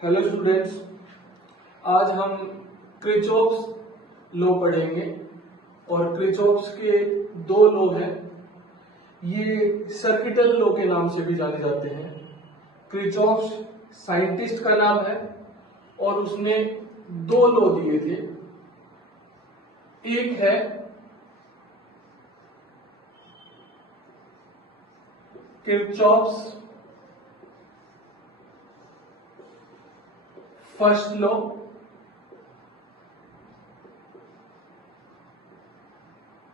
Hello students, आज हम Kirchhoff's law पढ़ेंगे और क्रिचॉफ्स के दो लॉ हैं। ये सर्किटल लॉ के नाम से भी जाने जाते हैं। क्रिचॉफ्स साइंटिस्ट का नाम है और उसने दो लॉ दिए थे। एक है किरचॉफ्स फर्स्ट लॉ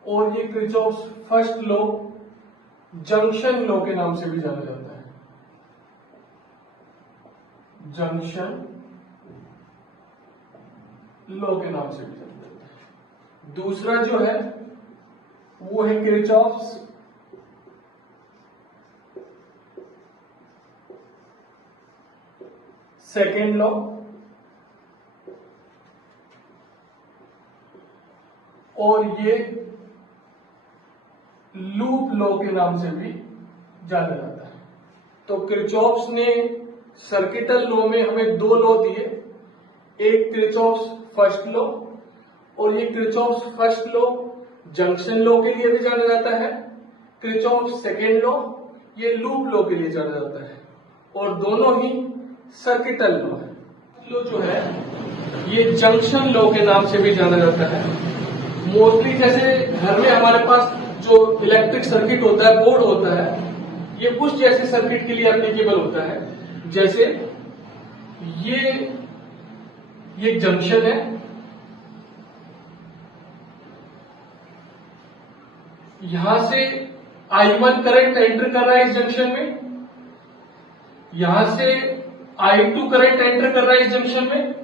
और ये Kirchhoff's first law junction law के नाम से भी जाना जाता है। जंक्शन लॉ के नाम से भी जाना जाता है। दूसरा जो है वो है किरचॉफ्स सेकेंड लॉ और ये लूप लॉ के नाम से भी जाना जाता है। तो किरचॉफ्स ने सर्किटल लॉ में हमें दो लॉ दिए, एक किरचॉफ्स फर्स्ट लॉ और ये Kirchhoff's first law junction law के लिए भी जाना जाता है। किरचॉफ्स सेकेंड लॉ ये लूप लॉ के लिए जाना जाता है और दोनों ही सर्किटल लॉ है। लॉ जो है ये जंक्शन लॉ के नाम से भी जाना जाता है। मोस्टली जैसे घर में हमारे पास जो इलेक्ट्रिक सर्किट होता है, बोर्ड होता है, ये पुश जैसे सर्किट के लिए एप्लीकेबल होता है। जैसे ये जंक्शन है, यहां से I1 करंट एंटर कर रहा है इस जंक्शन में, यहां से I2 करंट एंटर कर रहा है इस जंक्शन में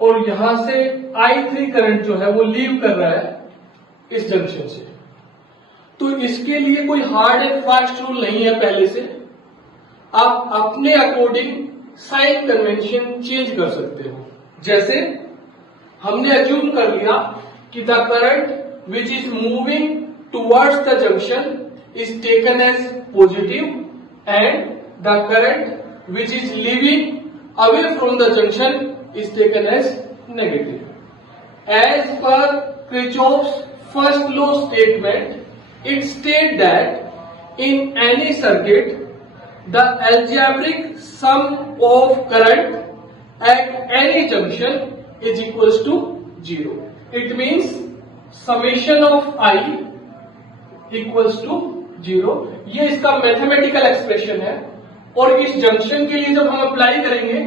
और यहां से I3 करंट जो है वो लीव कर रहा है इस जंक्शन से। तो इसके लिए कोई हार्ड एंड फास्ट रूल नहीं है पहले से। आप अपने अकॉर्डिंग साइन कन्वेंशन चेंज कर सकते हो। जैसे हमने अज्यूम कर लिया कि the current which is moving towards the junction is taken as positive and the current which is leaving away from the junction is taken as negative. As per Kirchhoff's first law statement, it states that in any circuit, the algebraic sum of current at any junction is equals to 0. It means summation of I equals to 0. ये इसका mathematical expression है और इस junction के लिए जब हम apply करेंगे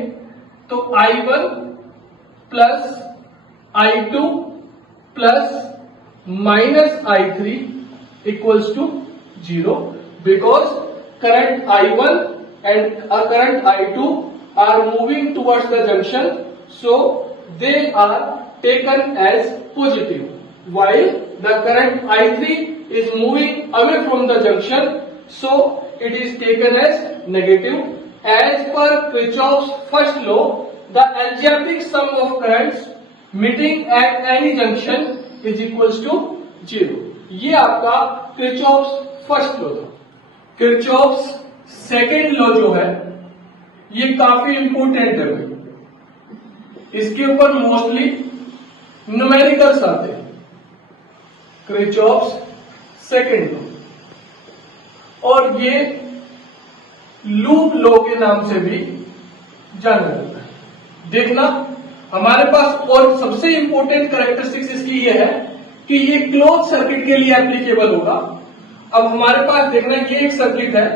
तो I1 plus I2 plus minus I3 equals to 0 because current I1 and current I2 are moving towards the junction, so they are taken as positive while the current I3 is moving away from the junction, so it is taken as negative. As per Kirchhoff's first law, the algebraic sum of currents meeting at any junction is equals to 0. ये आपका Kirchhoff's first law था. Kirchhoff's second law जो है ये काफी important है भाई। इसके ऊपर मोस्टली न्यूमेरिकल्स आते हैं। Kirchhoff's second law और ये लूप लॉ के नाम से भी जाना जाता है। देखना हमारे पास और सबसे इंपॉर्टेंट कैरेक्टरिस्टिक्स इसकी ये है कि ये क्लोज सर्किट के लिए एप्लीकेबल होगा। अब हमारे पास देखना ये एक सर्किट है,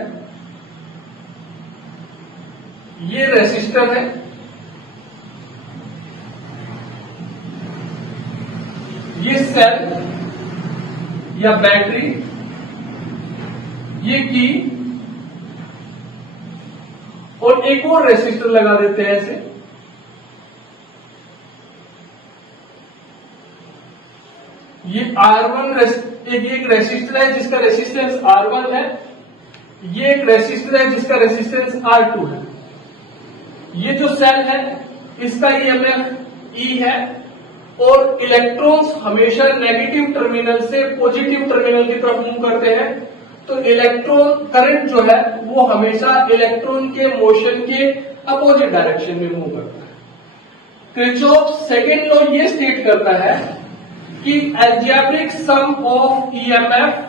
ये रेसिस्टर है, ये सेल या बैटरी, ये की और एक और रेसिस्टर लगा देते हैं ऐसे। ये R1 एक रेसिस्टर है जिसका रेसिस्टेंस R1 है, ये एक रेसिस्टर है जिसका रेसिस्टेंस R2 है। ये जो सेल है इसका EMF E है और इलेक्ट्रॉन्स हमेशा नेगेटिव टर्मिनल से पॉजिटिव टर्मिनल की तरफ मूव करते हैं। तो इलेक्ट्रॉन करंट जो है वो हमेशा इलेक्ट्रॉन के मोशन के अपोजिट डायरेक्शन में मूव करता है। किरचॉफ सेकेंड लॉ ये स्टेट करता है कि algebraic sum of EMF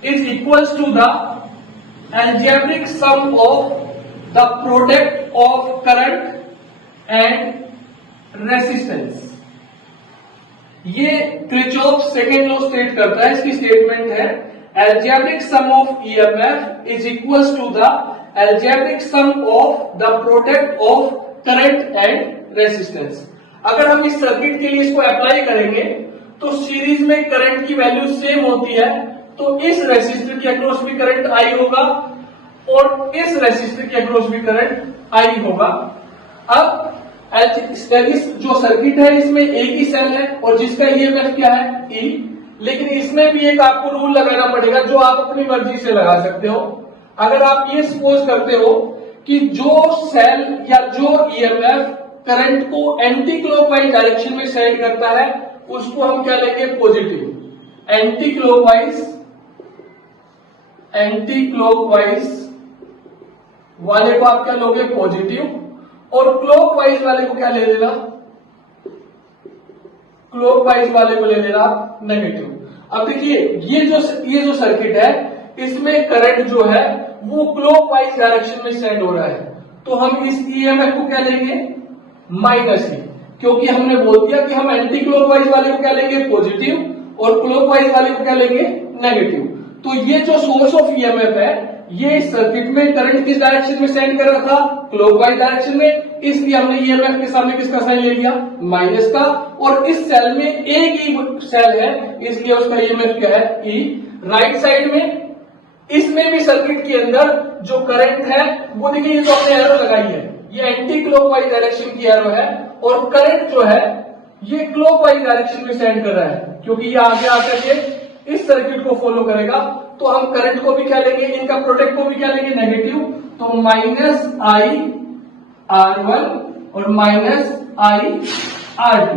is equals to the algebraic sum of the product of current and resistance। ये किरचॉफ सेकेंड लॉ स्टेट करता है, इसकी स्टेटमेंट है algebraic sum of EMF is equals to the algebraic sum of the product of current and resistance। अगर हम इस circuit के लिए इसको अप्लाई करेंगे तो सीरीज में करंट की वैल्यू सेम होती है, तो इस रेसिस्टर के अक्रॉस भी करंट आई होगा और इस रेसिस्टर के अक्रॉस भी करंट आई होगा। अब इस जो सर्किट है इसमें एक ही सेल है और जिसका ईएमएफ क्या है ई, लेकिन इसमें भी एक आपको रूल लगाना पड़ेगा जो आप अपनी मर्जी से लगा सकते हो। अगर आप ये सपोज करते हो कि जो सेल या जो ईएमएफ करंट को एंटी क्लॉकवाइज डायरेक्शन में सेंड करता है उसको हम क्या लेंगे पॉजिटिव। एंटी क्लॉकवाइज वाले को आप क्या लोगे पॉजिटिव और क्लॉकवाइज वाले को क्या ले लेना, क्लॉकवाइज वाले को ले लेना आप नेगेटिव। अब देखिए ये जो सर्किट है इसमें करंट जो है वो क्लॉकवाइज डायरेक्शन में सेंड हो रहा है, तो हम इस ईएमएफ को क्या लेंगे माइनस ही, क्योंकि हमने बोल दिया कि हम एंटी क्लॉकवाइज वाले को क्या लेंगे पॉजिटिव और क्लॉकवाइज वाले को क्या लेंगे नेगेटिव। तो ये जो सोर्स ऑफ ईएमएफ है ये सर्किट में करंट किस डायरेक्शन में सेंड कर रहा था क्लॉकवाइज डायरेक्शन में, इसलिए हमने ईएमएफ के सामने किसका साइन ले लिया माइनस का, और इस सेल में एक ही सेल है इसलिए उसका ईएमएफ क्या है ई। राइट साइड में इसमें भी सर्किट के अंदर जो करंट है वो देखिए ये जो हमने एरो लगाई है ये एंटी क्लॉकवाइज डायरेक्शन की एरो है और करंट जो है ये क्लॉकवाइज डायरेक्शन में सेंड कर रहा है, क्योंकि ये आगे आकर के इस सर्किट को फॉलो करेगा। तो हम करंट को भी क्या लेंगे, इनका प्रोडक्ट को भी क्या लेंगे नेगेटिव, तो माइनस आई R1 और माइनस आई R2।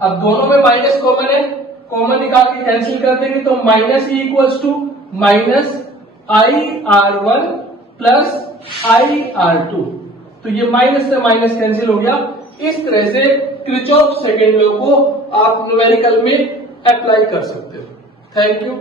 अब दोनों में माइनस कॉमन है, कॉमन निकाल के कैंसिल कर देंगे तो minus E equals to minus I R1 plus I R2, तो ये माइनस से माइनस कैंसिल हो गया। इस तरह से किरचॉफ सेकेंड लॉ को आप न्यूमेरिकल में अप्लाई कर सकते हो। Thank you.